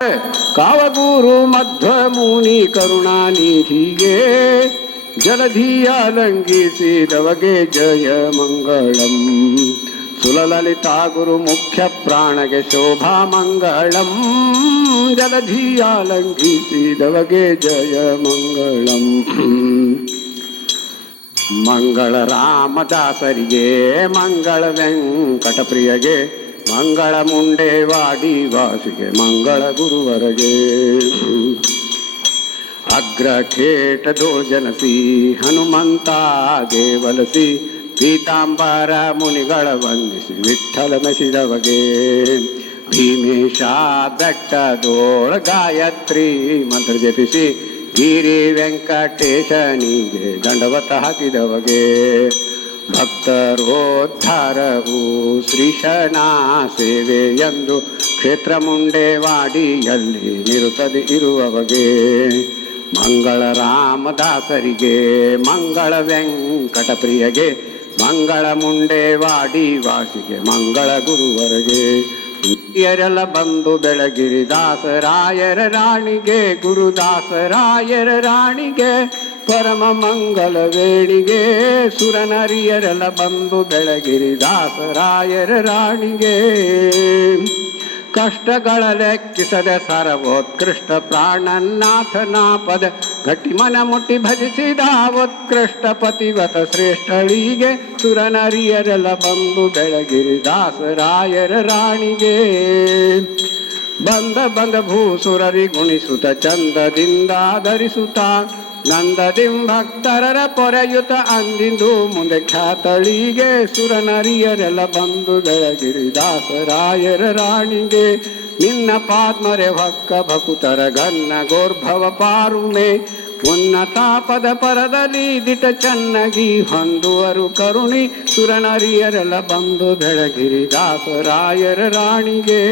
ಕಾವಗೂರು ಮಧ್ವ ಮುನಿ ಕರುಣಾನಿಧಿಗೆ ಜಲಧಿಯ ಲಂಘಿಸಿದವಗೆ ಜಯ ಮಂಗಳಂ. ಸುಲಲಿತಾ ಗುರು ಮುಖ್ಯ ಪ್ರಾಣಗೆ ಶೋಭಾ ಮಂಗಳಂ. ಜಲಧಿಯ ಲಂಘಿಸಿದವಗೆ ಜಯ ಮಂಗಳಂ. ಮಂಗಳ ರಾಮದಾಸರಿಗೆ ಮಂಗಳ ವೆಂಕಟಪ್ರಿಯಗೆ ಮಂಗಳ ಮುಂಡೇವಾಡಿ ವಾಸಿಗೆ ಮಂಗಳ ಗುರುವರಗೆ. ಅಗ್ರಖೇಟ ದೋಜನಸಿ ಹನುಮಂತ ದೇವಲಸಿ ಪೀತಾಂಬರ ಮುನಿಗಳ ವಂದಿಸಿ ವಿಠಲ ಮೆಸಿದವಗೆ. ಭೀಮೇಶ ಬೆಟ್ಟದೋಳ ಗಾಯತ್ರಿ ಮಂತ್ರ ಜಪಿಸಿ ಗಿರಿ ವೆಂಕಟೇಶನಿಗೆ ದಂಡವತ ಹಾಕಿದವಗೆ. ಭಕ್ತರೋದ್ಧಾರವು ಶ್ರೀಶನ ಸೇವೆ ಎಂದು ಕ್ಷೇತ್ರ ಮುಂಡೇವಾಡಿಯಲ್ಲಿ ನಿರುತ್ತದೆ ಇರುವವಗೆ. ಮಂಗಳ ರಾಮದಾಸರಿಗೆ ಮಂಗಳ ವೆಂಕಟಪ್ರಿಯಗೆ ಮಂಗಳ ಮುಂಡೇವಾಡಿ ವಾಸಿಗೆ ಮಂಗಳ ಗುರುವರಗೆ. ಹಿರಿಯರೆಲ್ಲ ಬಂದು ಬೆಳಗಿರಿ ದಾಸರಾಯರ ರಾಣಿಗೆ ಗುರುದಾಸರಾಯರ ರಾಣಿಗೆ ಪರಮ ಮಂಗಲ ವೇಣಿಗೆ. ಸುರನರಿಯರೆಲ್ಲ ಬಂದು ಬೆಳಗಿರಿ ದಾಸರಾಯರ ರಾಣಿಗೆ. ಕಷ್ಟಗಳ ಲೆಕ್ಕಿಸದೆ ಸರ್ವೋತ್ಕೃಷ್ಟ ಪ್ರಾಣನಾಥನ ಪದ ಗಟ್ಟಿ ಮನ ಮುಟ್ಟಿ ಭಜಿಸಿದ ಉತ್ಕೃಷ್ಟ ಪತಿವತ ಶ್ರೇಷ್ಠಳಿಗೆ. ಸುರನರಿಯರೆಲ್ಲ ಬಂದು ಬೆಳಗಿರಿ ದಾಸರಾಯರ ರಾಣಿಗೆ. ಬಂದ ಭೂಸುರರಿ ಗುಣಿಸುತ್ತ ಚಂದದಿಂದ ಧರಿಸುತ್ತ ನಂದದಿಂ ಭಕ್ತರರ ಪೊರೆಯುತ ಅಂದಿಂದು ಮುಂದೆ ಖ್ಯಾತಳಿಗೆ. ಸುರನರಿಯರೆಲ್ಲ ಬಂದು ಬೆಳಗಿರಿ ದಾಸರಾಯರ ರಾಣಿಗೆ. ನಿನ್ನ ಪಾದ್ಮರೆ ಭಕ್ಕ ಭಕುತರ ಗನ್ನ ಗೋರ್ಭವ ಪಾರುಮೆ ಉನ್ನತ ಪದ ಪರದಲ್ಲಿ ದಿಟ ಚೆನ್ನಾಗಿ ಹೊಂದುವರು ಕರುಣಿ. ಸುರನರಿಯರೆಲ್ಲ ಬಂದು ಬೆಳಗಿರಿ ದಾಸರಾಯರ ರಾಣಿಗೆ.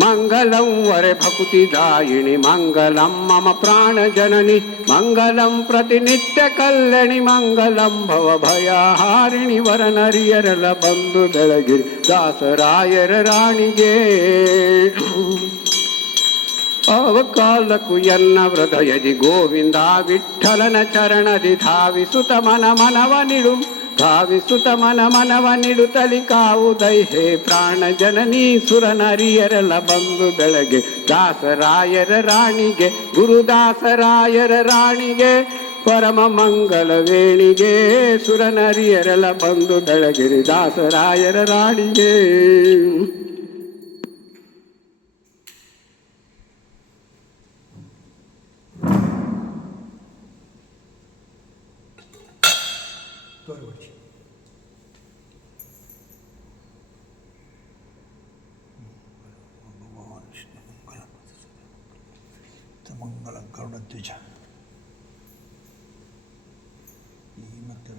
ಮಂಗಲಂ ವರೆ ಭಕುತಿ ದಾಯಿಣಿ ಮಂಗಲಂ ಮಮ ಪ್ರಾಣ ಜನನಿ ಮಂಗಲಂ ಪ್ರತಿನಿತ್ಯ ಕಲ್ಯಾಣಿ ಮಂಗಲಂ ಭವ ಭಯಹಾರಿಣಿ. ವರನರಿಯರೆಲ್ಲ ಬಂದು ಬೆಳಗಿರಿ ದಾಸರಾಯರ ರಾಣಿಗೆ. ಅವಕಾಲಕ್ಕೂ ಎನ್ನ ಹೃದಯದಿ ಗೋವಿಂದ ವಿಠಲನ ಚರಣದಿ ಧಾವಿಸುತ ಮನವ ನಿಡು ಧಾವಿಸುತ ಮನವ ನಿಡುತ್ತಲಿ ಕಾವುದೈ ಹೇ ಪ್ರಾಣ ಜನನಿ. ಸುರನರಿಯರೆಲ್ಲ ಬಂದು ಬೆಳಗ್ಗೆ ದಾಸರಾಯರ ರಾಣಿಗೆ ಗುರುದಾಸರಾಯರ ರಾಣಿಗೆ ಪರಮ ಮಂಗಲ ವೇಣಿಗೆ. ಸುರನರಿಯರೆಲ್ಲ ಬಂದು ಬೆಳಗಿರಿ ದಾಸರಾಯರ ರಾಣಿಗೆ. ಮಂಗಳ ಗರುಡಧ್ವಜ ಈ ಮತ್ತೆ